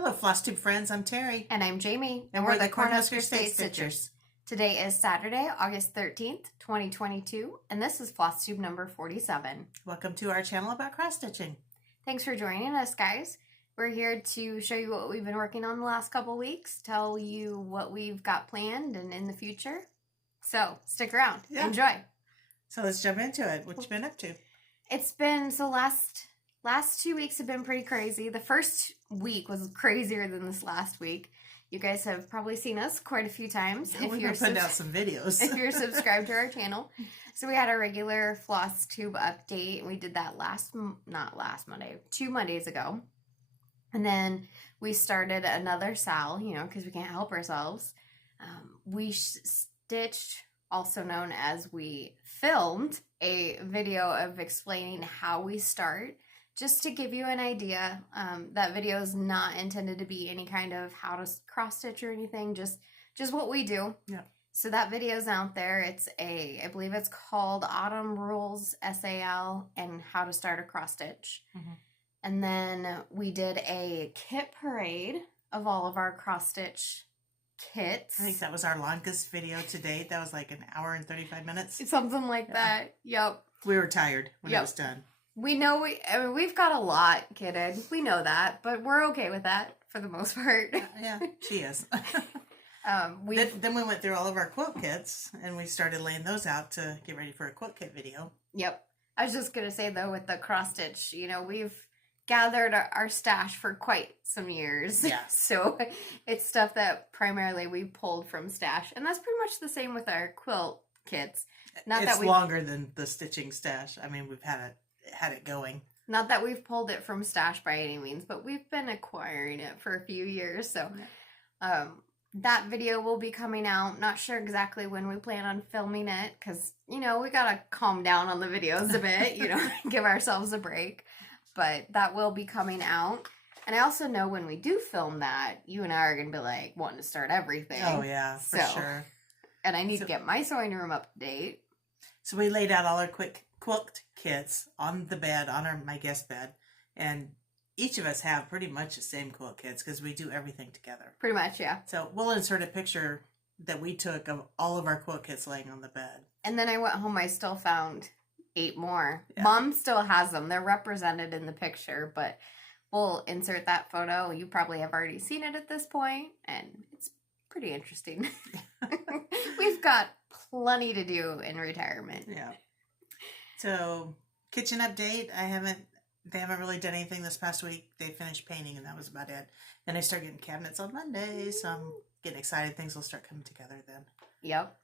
Hello, Flosstube friends. I'm Terry. And I'm Jamie. And we're the Cornhusker State Stitchers. Today is Saturday, August 13th, 2022, and this is Flosstube number 47. Welcome to our channel about cross-stitching. Thanks for joining us, guys. We're here to show you what we've been working on the last couple weeks, tell you what we've got planned and in the future. So, stick around. Yeah. Enjoy. So let's jump into it. What you been up to? It's been, last 2 weeks have been pretty crazy. The first week was crazier than this last week. You guys have probably seen us quite a few times. Yeah, we're putting out some videos. If you're subscribed to our channel. So we had our regular Flosstube update. We did that not last Monday, 2 Mondays ago. And then we started another SAL, because we can't help ourselves. We stitched, also known as we filmed, a video of explaining how we start. Just to give you an idea, that video is not intended to be any kind of how to cross stitch or anything, just what we do. Yeah. So that video's out there. I believe it's called Autumn Rules SAL and how to start a cross stitch. Mm-hmm. And then we did a kit parade of all of our cross stitch kits. I think that was our longest video to date. That was like an hour and 35 minutes. Something like that. Yep. We were tired when it was done. We know we've got a lot kitted. We know that, but we're okay with that for the most part. Yeah, she is. Then we went through all of our quilt kits and we started laying those out to get ready for a quilt kit video. Yep. I was just gonna say though, with the cross stitch, we've gathered our stash for quite some years. Yeah. So it's stuff that primarily we pulled from stash, and that's pretty much the same with our quilt kits. It's longer than the stitching stash. I mean, we've had it going. Not that we've pulled it from stash by any means, but we've been acquiring it for a few years. So that video will be coming out. Not sure exactly when we plan on filming it because, we got to calm down on the videos a bit, give ourselves a break. But that will be coming out. And I also know when we do film that, you and I are going to be like wanting to start everything. Oh, yeah, for sure. And I need to get my sewing room up to date. So we laid out all our quilt kits on the bed, on my guest bed, and each of us have pretty much the same quilt kits because we do everything together. Pretty much, yeah. So we'll insert a picture that we took of all of our quilt kits laying on the bed. And then I went home, I still found 8 more. Yeah. Mom still has them. They're represented in the picture, but we'll insert that photo. You probably have already seen it at this point, and it's pretty interesting. We've got plenty to do in retirement. Yeah. So, kitchen update. They haven't really done anything this past week. They finished painting and that was about it. Then I start getting cabinets on Monday, so I'm getting excited. Things will start coming together then. Yep.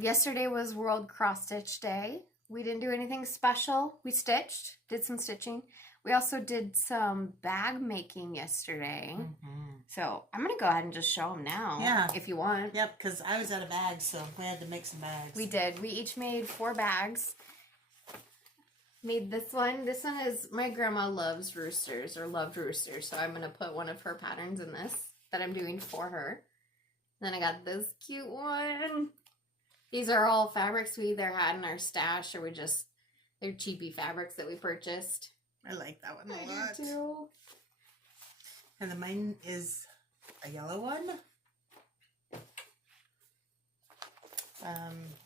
Yesterday was World Cross Stitch Day. We didn't do anything special. We did some stitching. We also did some bag making yesterday. Mm-hmm. So I'm going to go ahead and just show them now. Yeah. If you want. Yep, because I was out of bags, so we had to make some bags. We did. We each made 4 bags. Made this one. This one is, my grandma loves roosters, or loved roosters, so I'm going to put one of her patterns in this that I'm doing for her. Then I got this cute one. These are all fabrics we either had in our stash, or they're cheapy fabrics that we purchased. I like that one a lot. I do too. And then mine is a yellow one.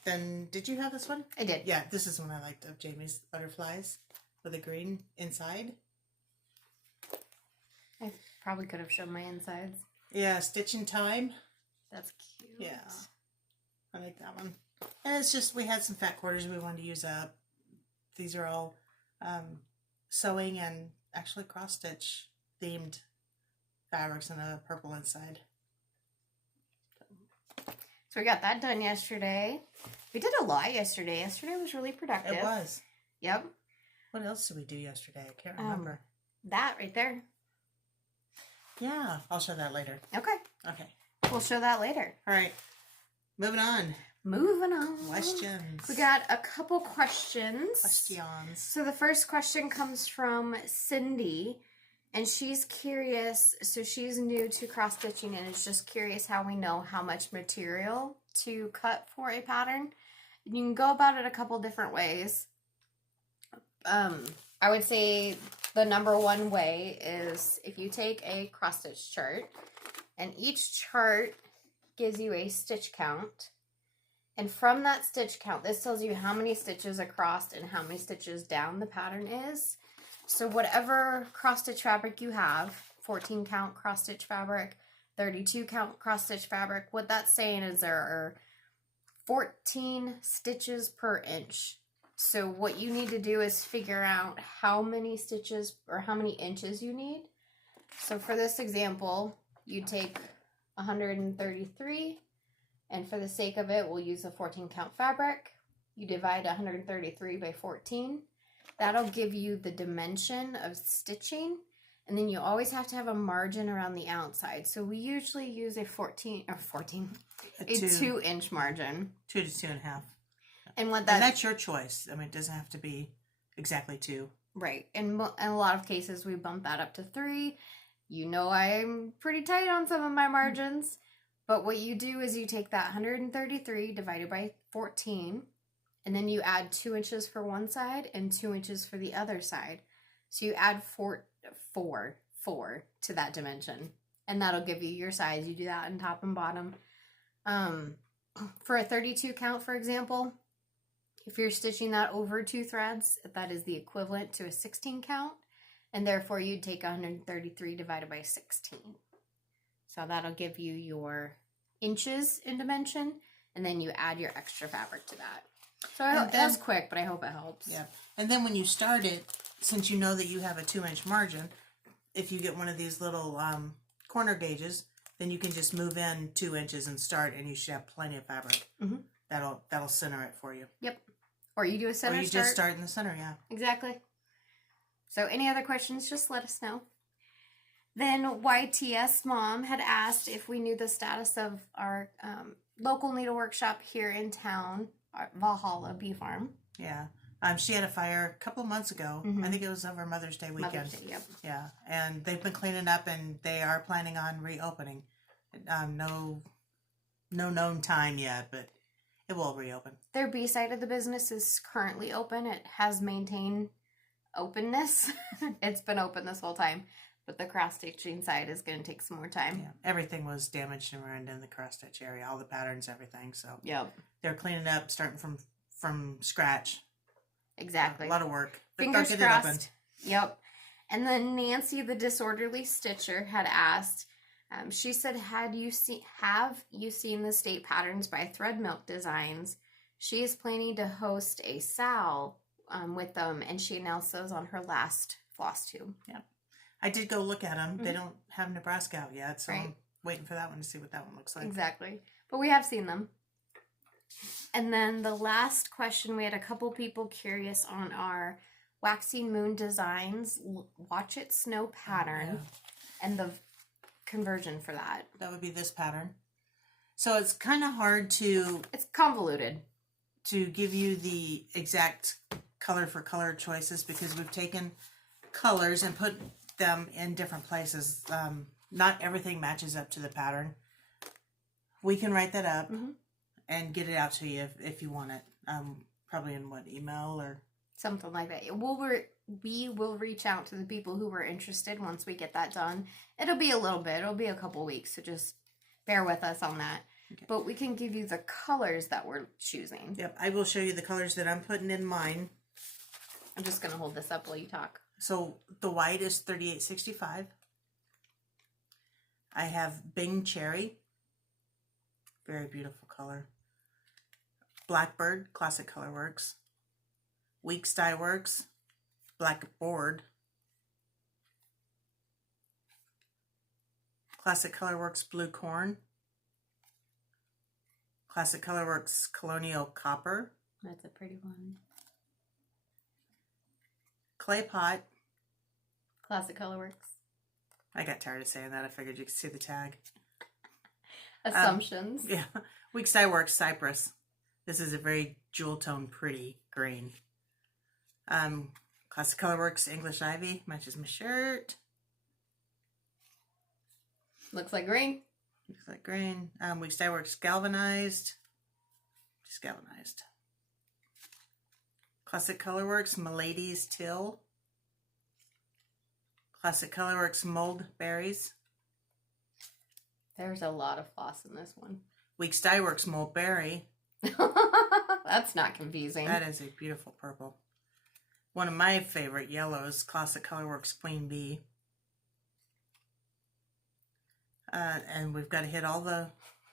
Then did you have this one? I did. Yeah, this is one I liked of Jamie's butterflies with a green inside. I probably could have shown my insides. Yeah, stitching time. That's cute. Yeah, I like that one. And it's just, we had some fat quarters we wanted to use up. These are all sewing and actually cross stitch themed fabrics and a purple inside. So we got that done yesterday. We did a lot yesterday. Yesterday was really productive. It was. Yep. What else did we do yesterday? I can't remember. That right there. Yeah, I'll show that later. Okay. Okay. We'll show that later. All right. Moving on. Questions. We got a couple questions. So the first question comes from Cindy. And she's curious, so she's new to cross stitching and is just curious how we know how much material to cut for a pattern. You can go about it a couple different ways. I would say the number one way is if you take a cross stitch chart, and each chart gives you a stitch count. And from that stitch count, this tells you how many stitches across and how many stitches down the pattern is. So whatever cross stitch fabric you have, 14 count cross stitch fabric, 32 count cross stitch fabric, what that's saying is there are 14 stitches per inch. So what you need to do is figure out how many stitches or how many inches you need. So for this example, you take 133, and for the sake of it, we'll use a 14 count fabric. You divide 133 by 14. That'll give you the dimension of stitching. And then you always have to have a margin around the outside. So we usually use a 2-inch margin. 2 to 2.5. And what and that's your choice. I mean, it doesn't have to be exactly 2. Right. And in a lot of cases, we bump that up to 3. You know, I'm pretty tight on some of my margins. But what you do is you take that 133 divided by 14, and then you add 2 inches for one side and 2 inches for the other side. So you add four to that dimension, and that'll give you your size. You do that on top and bottom. For a 32 count, for example, if you're stitching that over 2 threads, that is the equivalent to a 16 count, and therefore you'd take 133 divided by 16. So that'll give you your inches in dimension, and then you add your extra fabric to that. So that's quick, but I hope it helps. Yeah. And then when you start it, since you know that you have a 2-inch margin, if you get one of these little corner gauges, then you can just move in 2 inches and start, and you should have plenty of fabric. Mm-hmm. That'll center it for you. Yep. Or you do a center start. Or you just start in the center, yeah. Exactly. So any other questions, just let us know. Then YTS Mom had asked if we knew the status of our local needle workshop here in town, Valhalla Bee Farm. Yeah. She had a fire a couple of months ago. Mm-hmm. I think it was over Mother's Day weekend. Mother's Day, yep. Yeah. And they've been cleaning up, and they are planning on reopening. No known time yet, but it will reopen. Their B side of the business is currently open. It has maintained openness. It's been open this whole time. But the cross stitching side is going to take some more time. Yeah, everything was damaged and ruined in the cross stitch area, all the patterns, everything. So yep, they're cleaning up, starting from scratch. Exactly, a lot of work. But fingers crossed. Yep. And then Nancy, the disorderly stitcher, had asked. She said, "Have you seen the state patterns by Thread Milk Designs? She is planning to host a SAL with them, and she announced those on her last Flosstube." Yeah. I did go look at them. Mm-hmm. They don't have Nebraska out yet, so I'm waiting for that one to see what that one looks like. Exactly. But we have seen them. And then the last question, we had a couple people curious on our Waxing Moon Designs Watch It Snow pattern and the conversion for that. That would be this pattern. So it's kind of hard to... It's convoluted. To give you the exact color for color choices, because we've taken colors and put them in different places. Not everything matches up to the pattern. We can write that up and get it out to you if you want it. Probably in email or something like that. We will reach out to the people who were interested once we get that done. It'll be a little bit. It'll be a couple weeks, so just bear with us on that. Okay. But we can give you the colors that we're choosing. Yep, I will show you the colors that I'm putting in mine. I'm just going to hold this up while you talk. So the white is 3865. I have Bing Cherry. Very beautiful color. Blackbird, Classic Colorworks. Weeks Dye Works, Blackboard. Classic Colorworks Blue Corn. Classic Colorworks Colonial Copper. That's a pretty one. Clay Pot. Classic Colorworks. I got tired of saying that. I figured you could see the tag. Assumptions. Yeah. Weeks Dye Works Cypress. This is a very jewel tone pretty green. Classic Colorworks English Ivy. Matches my shirt. Looks like green. Looks like green. Weeks Dye Works Galvanized. Just galvanized. Classic Colorworks Milady's Till. Classic Colorworks Mold Berries. There's a lot of floss in this one. Weeks Dye Works Mold Berry. That's not confusing. That is a beautiful purple. One of my favorite yellows, Classic Colorworks Queen Bee. And we've got to hit all the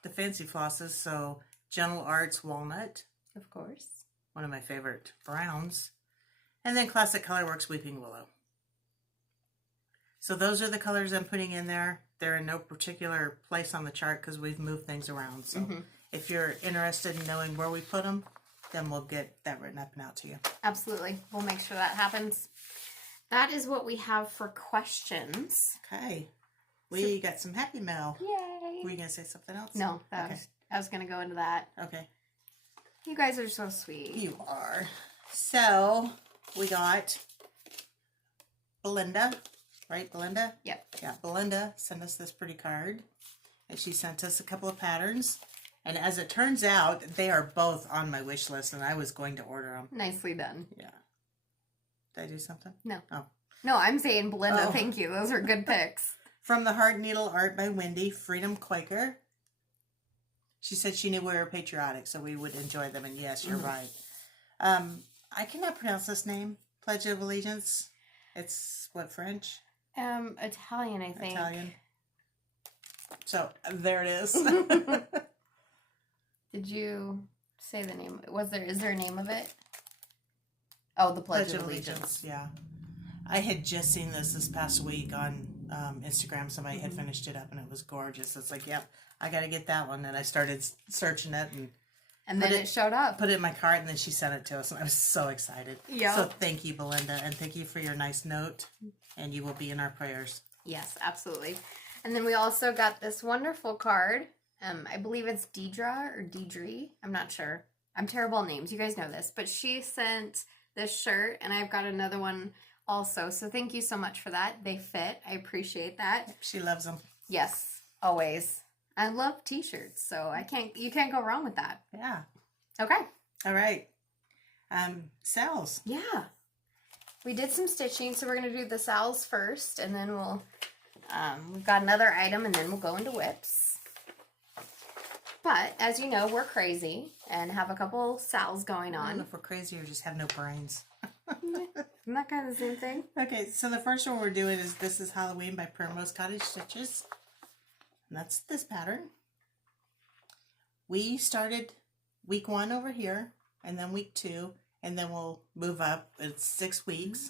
fancy flosses. So Gentle Arts Walnut. Of course. One of my favorite browns. And then Classic Colorworks Weeping Willow. So those are the colors I'm putting in there. They're in no particular place on the chart because we've moved things around. So if you're interested in knowing where we put them, then we'll get that written up and out to you. Absolutely. We'll make sure that happens. That is what we have for questions. Okay. We got some happy mail. Yay. Were you going to say something else? No, I was going to go into that. Okay. You guys are so sweet. You are. So, we got Belinda, right? Belinda? Yep. Yeah, Belinda sent us this pretty card. And she sent us a couple of patterns. And as it turns out, they are both on my wish list, and I was going to order them. Nicely done. Yeah. Did I do something? No. Oh. No, I'm saying Belinda, Oh. thank you. Those are good picks. From the Heart Needle Art by Wendy, Freedom Quaker. She said she knew we were patriotic, so we would enjoy them, and yes, you're right. I cannot pronounce this name. Pledge of Allegiance. It's, what, French? Italian, I think. Italian. So, there it is. Did you say the name? Is there a name of it? Oh, the Pledge of Allegiance. Yeah. I had just seen this past week on Instagram. Somebody had finished it up, and it was gorgeous. It's like, yep, I got to get that one. And I started searching it, and then it showed up. Put it in my cart, and then she sent it to us, and I was so excited. Yeah. So thank you, Belinda, and thank you for your nice note, and you will be in our prayers. Yes, absolutely. And then we also got this wonderful card. I believe it's Deidre or Deidre. I'm not sure. I'm terrible at names. You guys know this. But she sent this shirt, and I've got another one also. So thank you so much for that. They fit. I appreciate that. She loves them. Yes, always. I love t-shirts, so you can't go wrong with that. Yeah. Okay. All right. SALs. Yeah. We did some stitching, so we're going to do the SALs first, and then we've got another item, and then we'll go into whips. But, as you know, we're crazy and have a couple SALs going I don't know on. if we're crazy or just have no brains. Isn't that kind of the same thing? Okay, so the first one we're doing is This is Halloween by Primrose Cottage Stitches. And that's this pattern. We started week 1 over here, and then week 2, and then we'll move up. It's 6 weeks.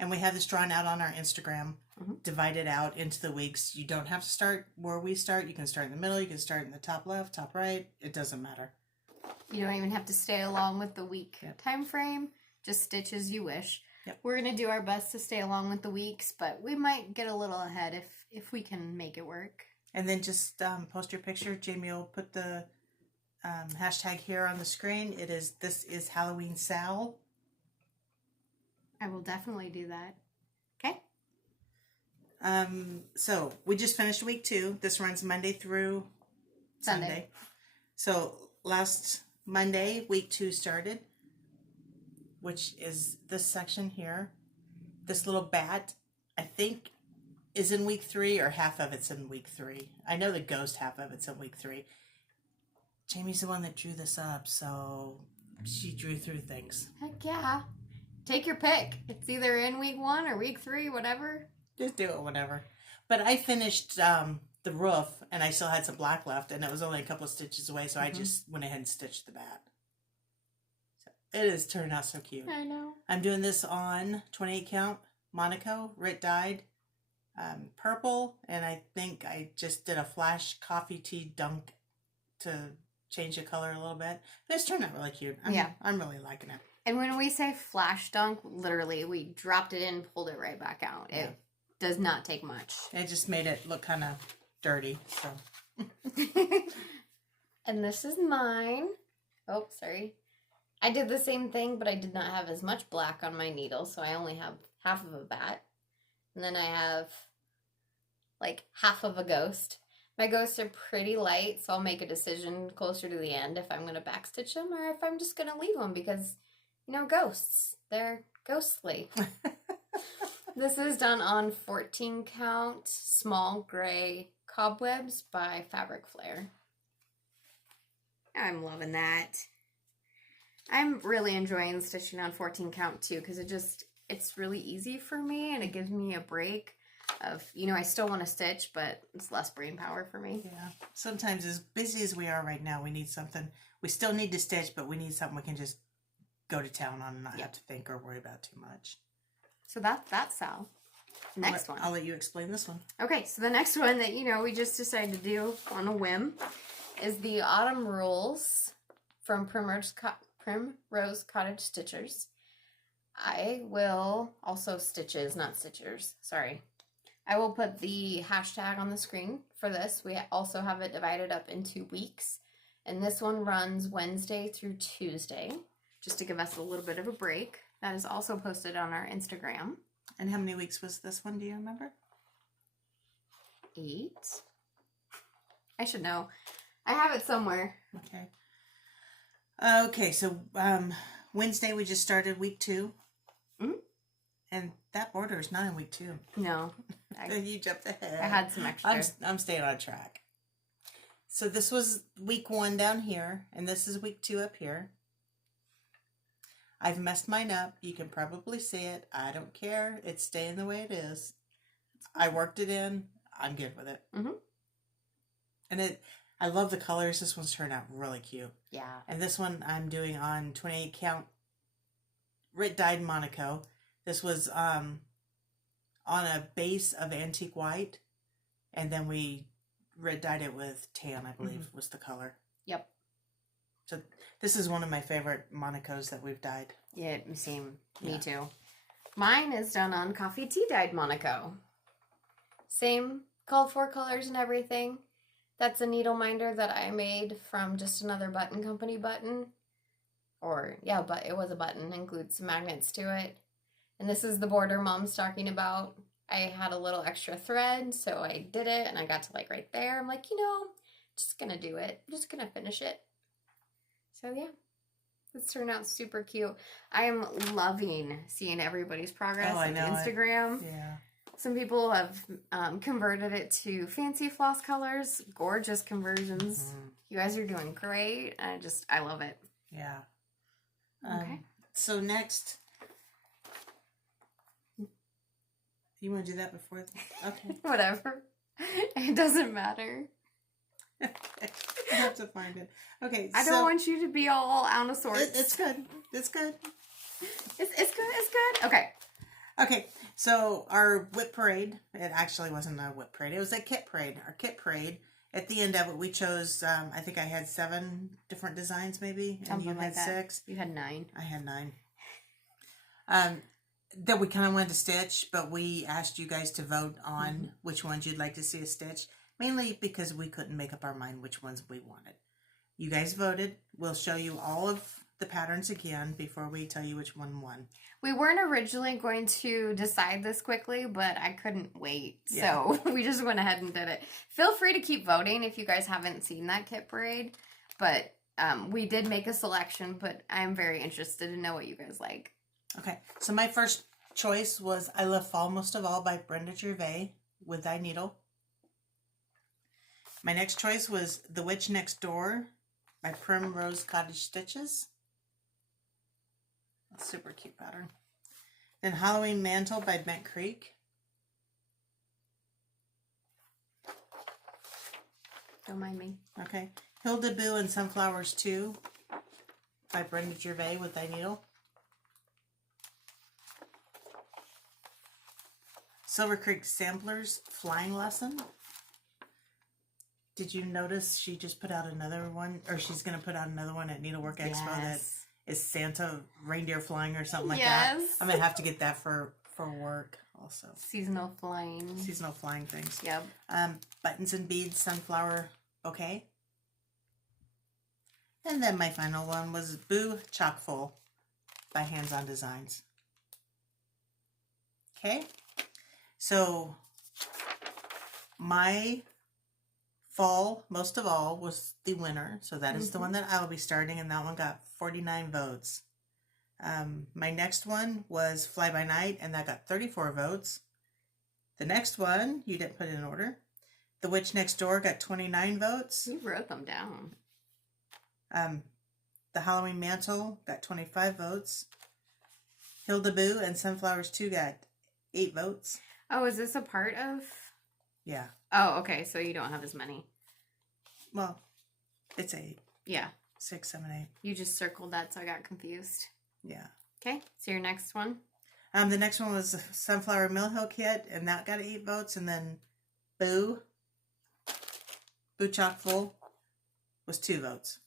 And we have this drawn out on our Instagram, divided out into the weeks. You don't have to start where we start. You can start in the middle. You can start in the top left, top right. It doesn't matter. You don't even have to stay along with the week time frame. Just stitch as you wish. Yep. We're going to do our best to stay along with the weeks, but we might get a little ahead if we can make it work. And then just post your picture. Jamie will put the hashtag here on the screen. It is This is Halloween SAL. I will definitely do that. Okay. So we just finished week 2. This runs Monday through Sunday. So last Monday, week 2 started, which is this section here. This little bat, I think, is in week 3, or half of it's in week 3. I know the ghost half of it's in week 3. Jamie's the one that drew this up, so she drew through things. Heck yeah. Take your pick. It's either in week 1 or week 3, whatever. Just do it whenever. But I finished the roof, and I still had some black left, and it was only a couple of stitches away, so I just went ahead and stitched the bat. So it has turned out so cute. I know. I'm doing this on 28 count Monaco, Rit dyed, purple, and I think I just did a flash coffee tea dunk to change the color a little bit. But it's turned out really cute. I'm really liking it. And when we say flash dunk, literally, we dropped it in, pulled it right back out. It does not take much. It just made it look kind of dirty. So. And this is mine. Oh, sorry. I did the same thing, but I did not have as much black on my needle, so I only have half of a bat. And then I have, like, half of a ghost. My ghosts are pretty light, so I'll make a decision closer to the end if I'm going to backstitch them or if I'm just going to leave them because, you know, ghosts. They're ghostly. This is done on 14 count small gray cobwebs by Fabric Flare. I'm loving that. I'm really enjoying stitching on 14 count too, because it's really easy for me and it gives me a break of, you know, I still want to stitch, but it's less brain power for me. Yeah. Sometimes as busy as we are right now, we need something. We still need to stitch, but we need something we can just go to town on and not have to think or worry about too much. So that's Sal. Next one. I'll let you explain this one. Okay, so the next one that, you know, we just decided to do on a whim is the Autumn Rules from Primrose Cottage Stitchers. I will also stitches, not stitchers. Sorry. I will put the hashtag on the screen for this. We also have it divided up into weeks. And this one runs Wednesday through Tuesday, just to give us a little bit of a break. That is also posted on our Instagram. And how many weeks was this one? Do you remember? 8. I should know. I have it somewhere. Okay. Okay, so Wednesday we just started week 2. Mm-hmm. And that border is not in week 2. No. You jumped ahead. I had some extra. I'm staying on track. So this was week 1 down here, and this is week 2 up here. I've messed mine up. You can probably see it. I don't care. It's staying the way it is. I worked it in. I'm good with it. Mm-hmm. And I love the colors. This one's turned out really cute. Yeah. And this one I'm doing on 28 count Rit dyed Monaco. This was on a base of antique white, and then we red dyed it with tan, I believe, was the color. Yep. So this is one of my favorite Monacos that we've dyed. Yeah, same. Me too. Mine is done on coffee tea dyed Monaco. Same called for colors and everything. That's a needle minder that I made from just another button company button. But it was a button and glued some magnets to it. And this is the border Mom's talking about. I had a little extra thread, so I did it, and I got to like right there. I'm like, you know, just gonna do it. I'm just gonna finish it. So yeah, this turned out super cute. I am loving seeing everybody's progress on Instagram. Yeah. Some people have converted it to fancy floss colors, gorgeous conversions. Mm-hmm. You guys are doing great. I love it. Yeah. Okay. So next, you want to do that before? Okay. Whatever. It doesn't matter. I have to find it. Okay. I don't want you to be all out of sorts. It's good. It's good. It's good. It's good. Okay. Okay. So our whip parade, it actually wasn't a whip parade. It was a kit parade. Our kit parade. At the end of it, we chose, I think I had 7 different designs maybe. And Something you like had that. 6. You had 9. I had 9. That we kind of wanted to stitch, but we asked you guys to vote on which ones you'd like to see us stitch. Mainly because we couldn't make up our mind which ones we wanted. You guys voted. We'll show you all of the patterns again before we tell you which one won. We weren't originally going to decide this quickly, but I couldn't wait. Yeah. So we just went ahead and did it. Feel free to keep voting if you guys haven't seen that kit parade. But we did make a selection, but I'm very interested to know what you guys like. Okay, so my first choice was I Love Fall Most of All by Brenda Gervais with Thy Needle. My next choice was The Witch Next Door by Primrose Cottage Stitches. A super cute pattern. Then Halloween Mantle by Bent Creek. Don't mind me. Okay. Hilda Boo and Sunflowers 2 by Brenda Gervais with Thy Needle. Silver Creek Samplers Flying Lesson. Did you notice she just put out another one, or she's going to put out another one at Needlework Expo that is Santa reindeer flying or something like that? I'm going to have to get that for work also. Seasonal flying things. Yep. Buttons and Beads Sunflower Bouquet. And then my final one was Boo Chockful by Hands On Designs. Okay. So my fall, most of all, was the winner. So that is the one that I will be starting, and that one got 49 votes. My next one was Fly By Night, and that got 34 votes. The next one, you didn't put in order. The Witch Next Door got 29 votes. You wrote them down. The Halloween Mantle got 25 votes. Hilda Boo and Sunflowers 2 got 8 votes. Oh, is this a part of? Yeah. Oh, okay. So you don't have as many. Well, it's 8. Yeah. 6, 7, 8. You just circled that, so I got confused. Yeah. Okay. So your next one? The next one was Sunflower Mill Hill Kit, and that got 8 votes. And then Boo Chock Full was 2 votes.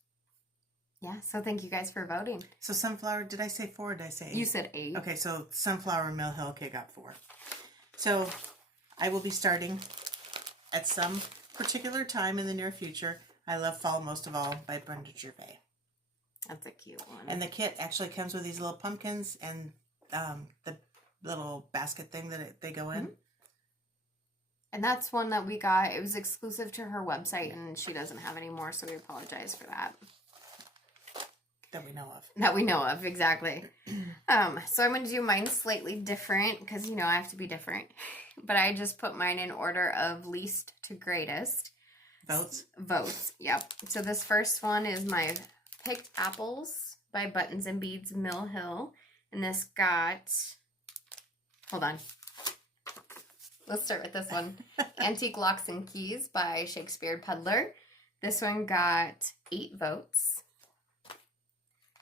Yeah. So thank you guys for voting. So Sunflower, did I say 4 or did I say 8? You said 8. Okay, so Sunflower Mill Hill Kit got 4. So I will be starting at some particular time in the near future. I Love Fall Most of All by Brenda Gervais. That's a cute one. And the kit actually comes with these little pumpkins and the little basket thing that they go in. Mm-hmm. And that's one that we got. It was exclusive to her website, and she doesn't have any more, so we apologize for that. That we know of. That we know of, exactly. So I'm going to do mine slightly different, because, you know, I have to be different. But I just put mine in order of least to greatest. Votes, yep. So this first one is my Picked Apples by Buttons and Beads Mill Hill. And this got, hold on. Let's start with this one. Antique Locks and Keys by Shakespeare Peddler. This one got 8 votes.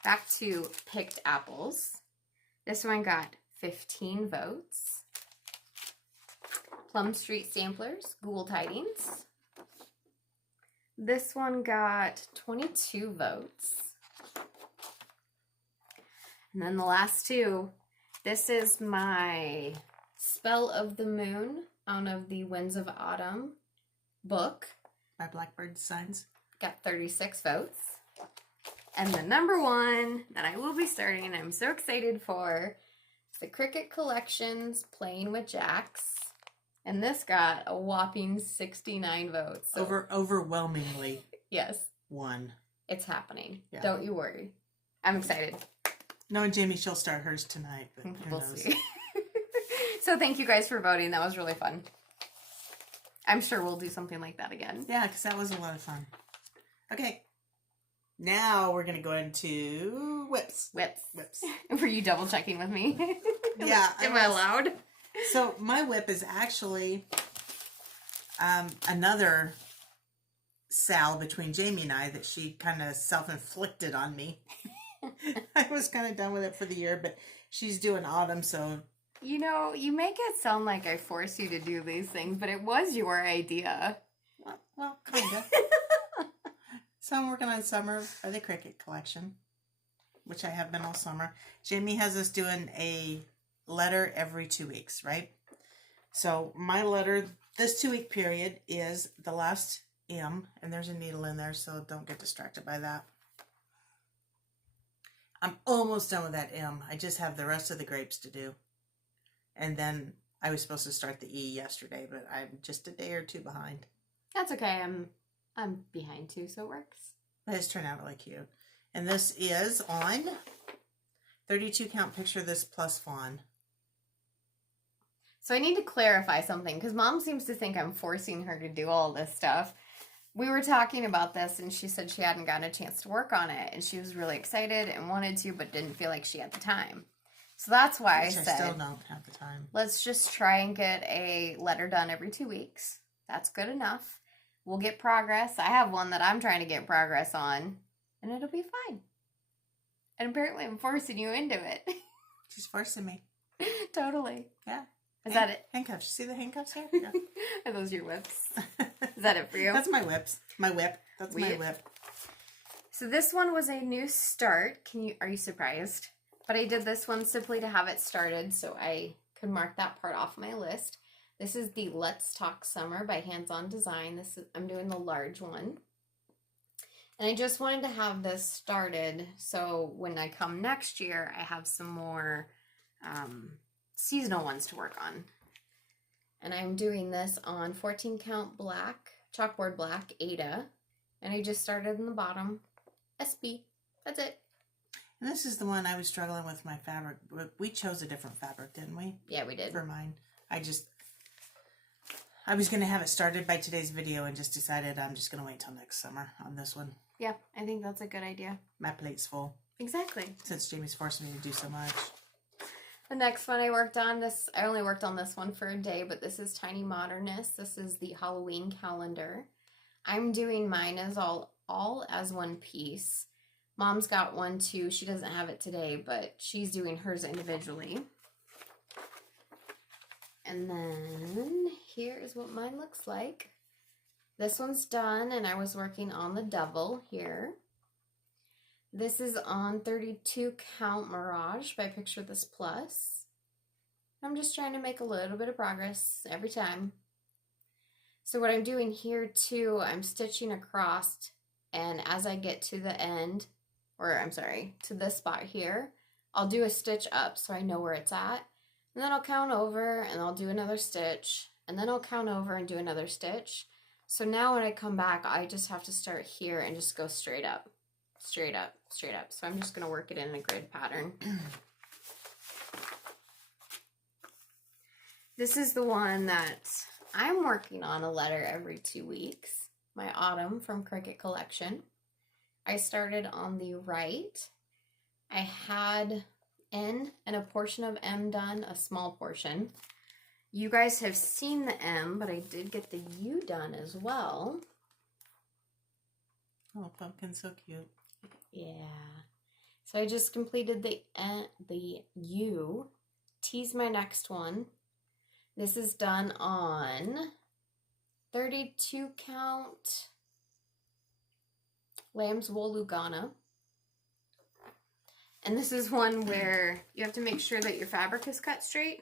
Back to Picked Apples. This one got 15 votes. Plum Street Samplers, Ghoul Tidings. This one got 22 votes. And then the last two, this is my Spell of the Moon out of the Winds of Autumn book. By Blackbird Designs. Got 36 votes. And the number one that I will be starting, and I'm so excited for, is the Cricket Collections Playing with Jacks. And this got a whopping 69 votes. So Overwhelmingly. Yes. Won. It's happening. Yeah. Don't you worry. I'm excited. Knowing Jamie, she'll start hers tonight. But We'll see. So thank you guys for voting. That was really fun. I'm sure we'll do something like that again. Yeah, because that was a lot of fun. Okay. Now we're going to go into whips. Whips. Whips. Were you double checking with me? Yeah. Am I allowed? So my whip is actually another SAL between Jamie and I that she kind of self-inflicted on me. I was kind of done with it for the year, but she's doing autumn, so... You know, you make it sound like I force you to do these things, but it was your idea. Well, kind of. So I'm working on summer for the Cricket collection, which I have been all summer. Jamie has us doing a letter every 2 weeks, right? So my letter this 2 week period is the last M, and there's a needle in there, so don't get distracted by that. I'm almost done with that M. I just have the rest of the grapes to do. And then I was supposed to start the E yesterday, but I'm just a day or two behind. That's okay. I'm behind too, so it works. But it's turned out really cute. And this is on 32 count picture this plus fawn. So I need to clarify something, because Mom seems to think I'm forcing her to do all this stuff. We were talking about this, and she said she hadn't gotten a chance to work on it, and she was really excited and wanted to, but didn't feel like she had the time. So that's why I said, I still don't have the time. Let's just try and get a letter done every 2 weeks. That's good enough. We'll get progress. I have one that I'm trying to get progress on, and it'll be fine. And apparently I'm forcing you into it. She's forcing me. Totally. Yeah. Is that it? Handcuffs. See the handcuffs here? Yeah. Are those your whips? Is that it for you? That's my whips. My whip. That's my whip. So this one was a new start. Are you surprised? But I did this one simply to have it started so I could mark that part off my list. This is the Let's Talk Summer by Hands On Design. I'm doing the large one. And I just wanted to have this started so when I come next year, I have some more seasonal ones to work on. And I'm doing this on 14 count black, chalkboard black, Ada. And I just started in the bottom, SB. That's it. And this is the one I was struggling with my fabric. We chose a different fabric, didn't we? Yeah, we did. For mine. I was going to have it started by today's video and just decided I'm just going to wait till next summer on this one. Yeah, I think that's a good idea. My plate's full. Exactly. Since Jamie's forcing me to do so much. The next one I worked on, I only worked on this one for a day, but this is Tiny Modernist. This is the Halloween calendar. I'm doing mine as all as one piece. Mom's got one too. She doesn't have it today, but she's doing hers individually. And then here is what mine looks like. This one's done, and I was working on the double here. This is on 32 count Mirage by Picture This Plus. I'm just trying to make a little bit of progress every time. So what I'm doing here too, I'm stitching across, and as I get to the end, or I'm sorry, to this spot here, I'll do a stitch up so I know where it's at. And then I'll count over and I'll do another stitch, and then I'll count over and do another stitch. So now when I come back, I just have to start here and just go straight up, straight up, straight up. So I'm just going to work it in a grid pattern. This is the one that I'm working on a letter every 2 weeks. My Autumn from Cricut Collection. I started on the right. I had N and a portion of M done, a small portion. You guys have seen the M, but I did get the U done as well. Oh, pumpkin's so cute. Yeah. So I just completed the U. T's my next one. This is done on 32 count Lamb's Wool Lugana. And this is one where you have to make sure that your fabric is cut straight,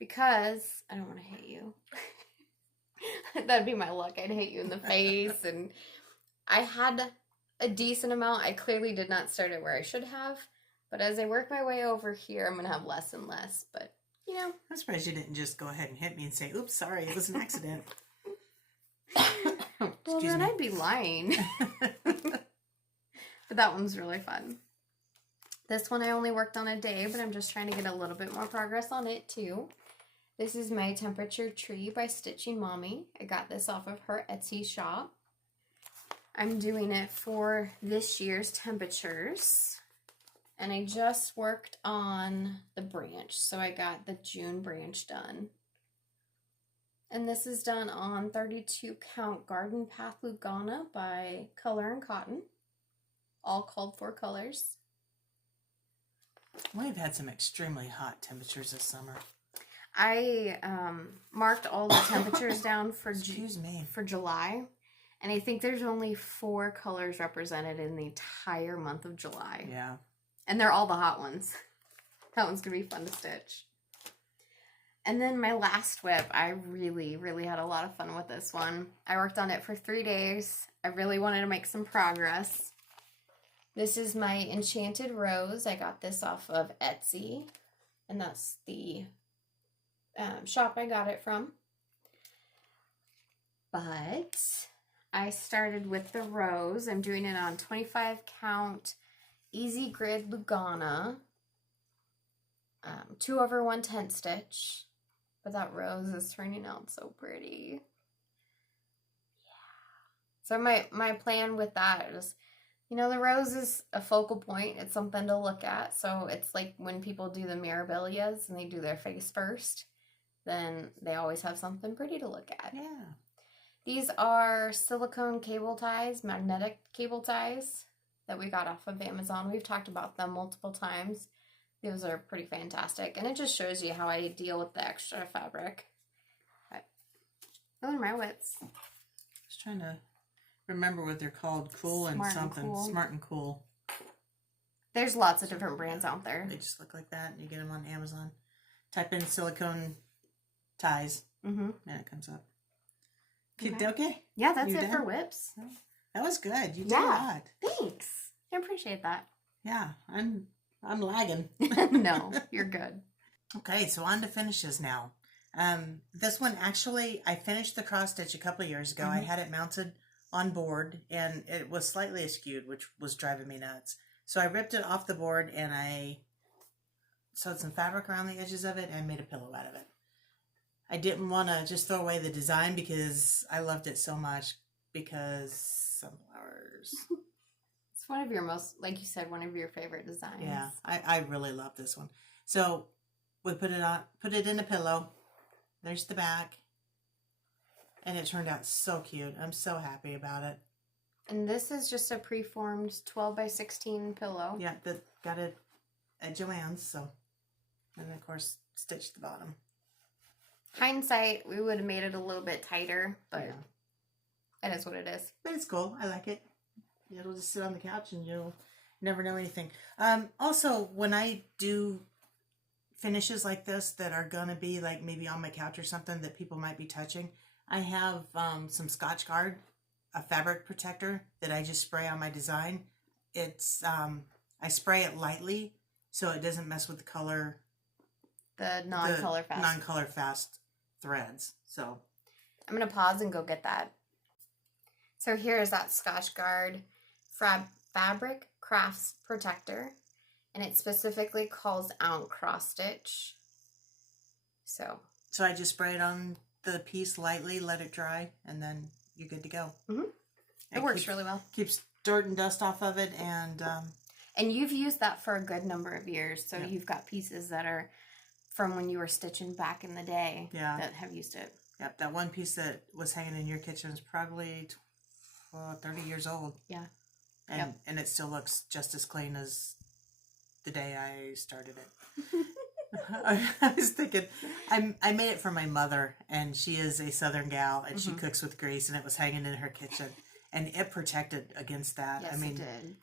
because I don't want to hit you. That'd be my luck. I'd hit you in the face. And I had a decent amount. I clearly did not start it where I should have, but as I work my way over here, I'm going to have less and less. But, you know. I'm surprised you didn't just go ahead and hit me and say, oops, sorry, it was an accident. Well, then I'd be lying. But that one's really fun. This one I only worked on a day, but I'm just trying to get a little bit more progress on it too. This is my Temperature Tree by Stitching Mommy. I got this off of her Etsy shop. I'm doing it for this year's temperatures. And I just worked on the branch, so I got the June branch done. And this is done on 32 count Garden Path Lugana by Color and Cotton. All called for colors. We've had some extremely hot temperatures this summer. I marked all the temperatures down for for July, and I think there's only 4 colors represented in the entire month of July. Yeah. And they're all the hot ones. That one's going to be fun to stitch. And then my last whip, I really, really had a lot of fun with this one. I worked on it for 3 days. I really wanted to make some progress. This is my Enchanted Rose. I got this off of Etsy, and that's the shop I got it from. But I started with the rose. I'm doing it on 25 count Easy Grid Lugana, 2 over 1/10 stitch. But that rose is turning out so pretty. Yeah. So my plan with that is, you know, the rose is a focal point. It's something to look at. So it's like when people do the Mirabilias and they do their face first, then they always have something pretty to look at. Yeah. These are silicone cable ties, magnetic cable ties that we got off of Amazon. We've talked about them multiple times. Those are pretty fantastic. And it just shows you how I deal with the extra fabric. But those are my whips. I was trying to remember what they're called. Cool and Smart something. and Cool. Smart and Cool. There's lots of different brands out there. They just look like that, and you get them on Amazon. Type in silicone ties, and it comes up. Okay. Yeah, that's You it for done? whips. That was good. You did a lot. Thanks. I appreciate that. Yeah, I'm lagging. No, you're good. Okay, so on to finishes now. This one, actually, I finished the cross stitch a couple of years ago. I had it mounted on board, and it was slightly askewed, which was driving me nuts. So I ripped it off the board and I sewed some fabric around the edges of it and made a pillow out of it. I didn't want to just throw away the design because I loved it so much, because sunflowers. It's one of your most, like you said, one of your favorite designs. Yeah, I really love this one. So we put it in a pillow. There's the back. And it turned out so cute. I'm so happy about it. And this is just a preformed 12 by 16 pillow. Yeah, that got it at Joann's, so. And of course, stitched the bottom. Hindsight, we would have made it a little bit tighter, but it is what it is. But it's cool. I like it. It'll just sit on the couch and you'll never know anything. Also, when I do finishes like this that are going to be like maybe on my couch or something that people might be touching, I have some Scotch Guard, a fabric protector that I just spray on my design. It's I spray it lightly so it doesn't mess with the color. The non-color fast. Non-color fast threads. So I'm going to pause and go get that. So here is that Scotch Guard fabric crafts protector, and it specifically calls out cross stitch. So I just spray it on the piece lightly, let it dry, and then you're good to go. Mm-hmm. It works really well. Keeps dirt and dust off of it, and you've used that for a good number of years, so you've got pieces that are from when you were stitching back in the day that have used it. Yep, that one piece that was hanging in your kitchen is probably 30 years old. Yeah. And it still looks just as clean as the day I started it. I was thinking, I made it for my mother, and she is a Southern gal, and she cooks with grease, and it was hanging in her kitchen, and it protected against that. Yes, I mean, it did.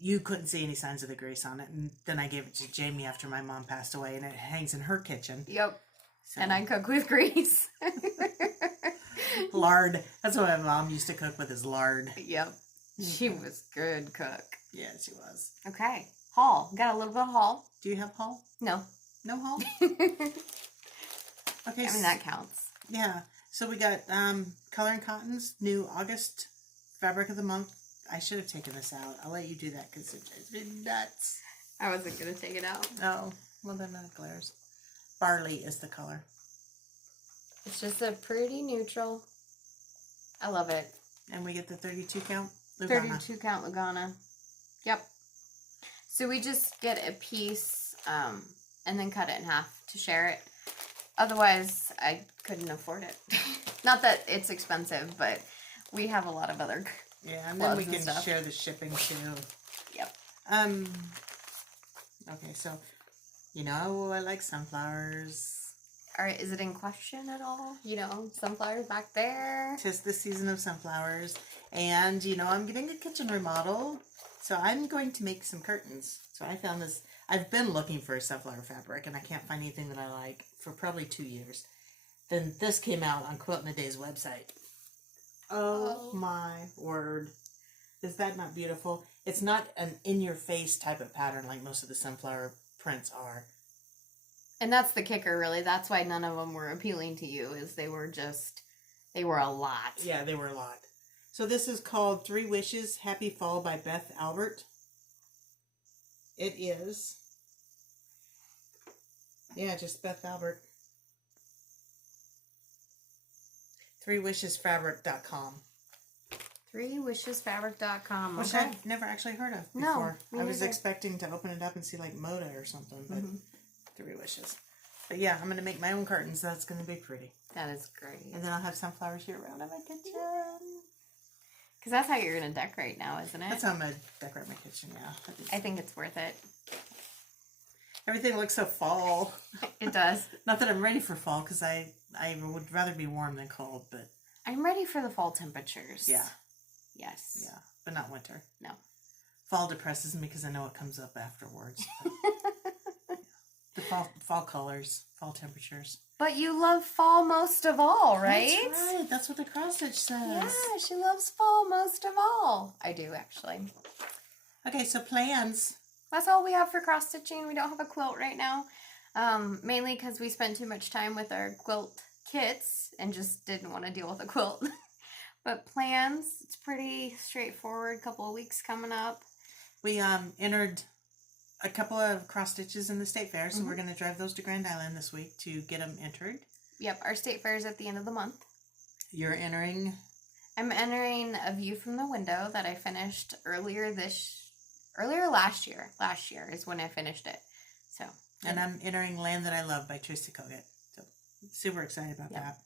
You couldn't see any signs of the grease on it, and then I gave it to Jamie after my mom passed away, and it hangs in her kitchen. Yep. So. And I cook with grease. Lard. That's what my mom used to cook with, is lard. Yep. She was good cook. Yeah, she was. Okay. Haul. Got a little bit of haul. Do you have haul? No. No haul? Okay. I mean, that counts. Yeah. So we got Color and Cotton's new August fabric of the month. I should have taken this out. I'll let you do that because it drives me nuts. I wasn't going to take it out. Oh, well then that glares. Barley is the color. It's just a pretty neutral. I love it. And we get the 32 count Lugana. 32 count Lugana. Yep. So we just get a piece and then cut it in half to share it. Otherwise, I couldn't afford it. Not that it's expensive, but we have a lot of other and then we can share the shipping too. Yep. Okay, so you know I like sunflowers. All right, is it in question at all? You know, sunflowers back there. 'Tis the season of sunflowers, and you know I'm getting a kitchen remodel, so I'm going to make some curtains. So I found this. I've been looking for a sunflower fabric, and I can't find anything that I like for probably 2 years. Then this came out on Quilt in a Day's website. Oh my word. Is that not beautiful? It's not an in-your-face type of pattern like most of the sunflower prints are. And that's the kicker, really. That's why none of them were appealing to you, is they were a lot. Yeah, they were a lot. So this is called 3 Wishes, Happy Fall by Beth Albert. It is. Yeah, just Beth Albert. 3wishesfabric.com. 3wishesfabric.com. Which I've never actually heard of before. No, I was expecting to open it up and see like Moda or something, but 3 Wishes. But yeah, I'm going to make my own curtains. That's going to be pretty. That is great. And then I'll have sunflowers year round in my kitchen. Because that's how you're going to decorate now, isn't it? That's how I'm going to decorate my kitchen, yeah. I think it's worth it. Everything looks so fall. It does. Not that I'm ready for fall, because I would rather be warm than cold, but... I'm ready for the fall temperatures. Yeah. Yes. Yeah, but not winter. No. Fall depresses me because I know it comes up afterwards. The fall colors, fall temperatures. But you love fall most of all, right? That's right. That's what the cross stitch says. Yeah, she loves fall most of all. I do, actually. Okay, so plans. That's all we have for cross stitching. We don't have a quilt right now. Mainly because we spent too much time with our quilt kits and just didn't want to deal with a quilt. But plans, it's pretty straightforward. Couple of weeks coming up. We entered a couple of cross stitches in the state fair, so we're going to drive those to Grand Island this week to get them entered. Yep, our state fair is at the end of the month. You're entering? I'm entering A View from the Window that I finished earlier last year. Last year is when I finished it. So. And I'm entering Land That I Love by Tracy Kogut. So super excited about that.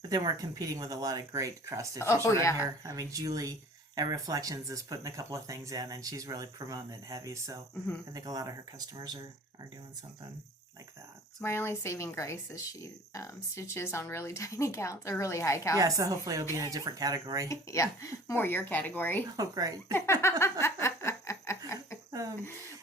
But then we're competing with a lot of great cross stitchers around here. I mean, Julie at Reflections is putting a couple of things in, and she's really promoting it heavy. So I think a lot of her customers are doing something like that. My only saving grace is she stitches on really tiny counts or really high counts. Yeah, so hopefully it'll be in a different category. Yeah, more your category. Oh, great.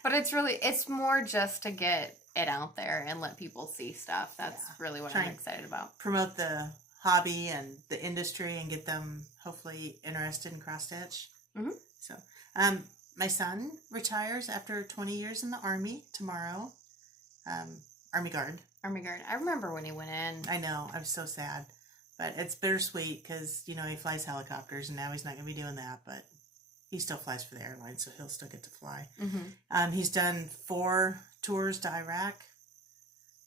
But it's more just to get it out there and let people see stuff. That's really what I'm excited about. Promote the hobby and the industry and get them hopefully interested in cross stitch. Mm-hmm. So, my son retires after 20 years in the Army tomorrow. Army Guard. I remember when he went in. I know. I'm so sad. But it's bittersweet because, he flies helicopters and now he's not going to be doing that. But he still flies for the airline, so he'll still get to fly. Mm-hmm. He's done 4 tours to Iraq.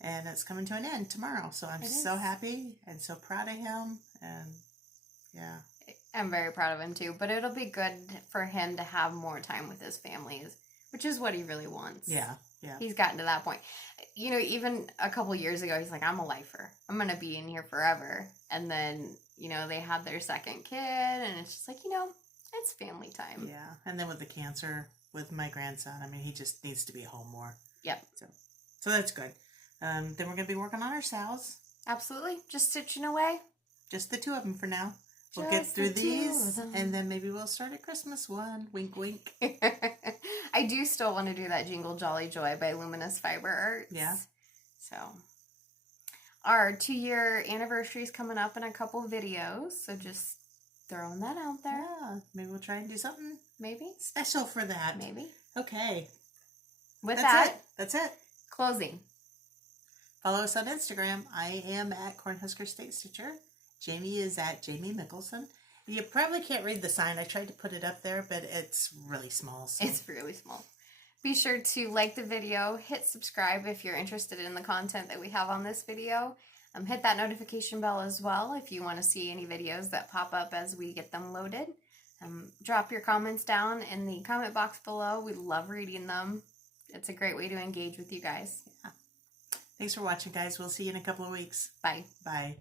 And it's coming to an end tomorrow. So I'm so happy and so proud of him. And, yeah. I'm very proud of him, too. But it'll be good for him to have more time with his families, which is what he really wants. Yeah, yeah. He's gotten to that point. Even a couple years ago, he's like, I'm a lifer. I'm going to be in here forever. And then, they had their second kid. And it's just like, it's family time. Yeah. And then with the cancer with my grandson, I mean, he just needs to be home more. Yep. So that's good. Then we're going to be working on our SALs. Absolutely. Just stitching away. Just the 2 of them for now. We'll get through these, and then maybe we'll start a Christmas one. Wink, wink. I do still want to do that Jingle Jolly Joy by Luminous Fiber Arts. Yeah. So, our 2-year anniversary is coming up in a couple videos, so just throwing that out there. Yeah, maybe we'll try and do something maybe special for that. Maybe. Okay. That's it. Closing. Follow us on Instagram. I am at Cornhusker State Stitcher. Jamie is at Jamie Mickelson. You probably can't read the sign. I tried to put it up there, but it's really small. So. It's really small. Be sure to like the video, hit subscribe if you're interested in the content that we have on this video. Hit that notification bell as well if you want to see any videos that pop up as we get them loaded. Drop your comments down in the comment box below. We love reading them. It's a great way to engage with you guys. Yeah. Thanks for watching, guys. We'll see you in a couple of weeks. Bye. Bye.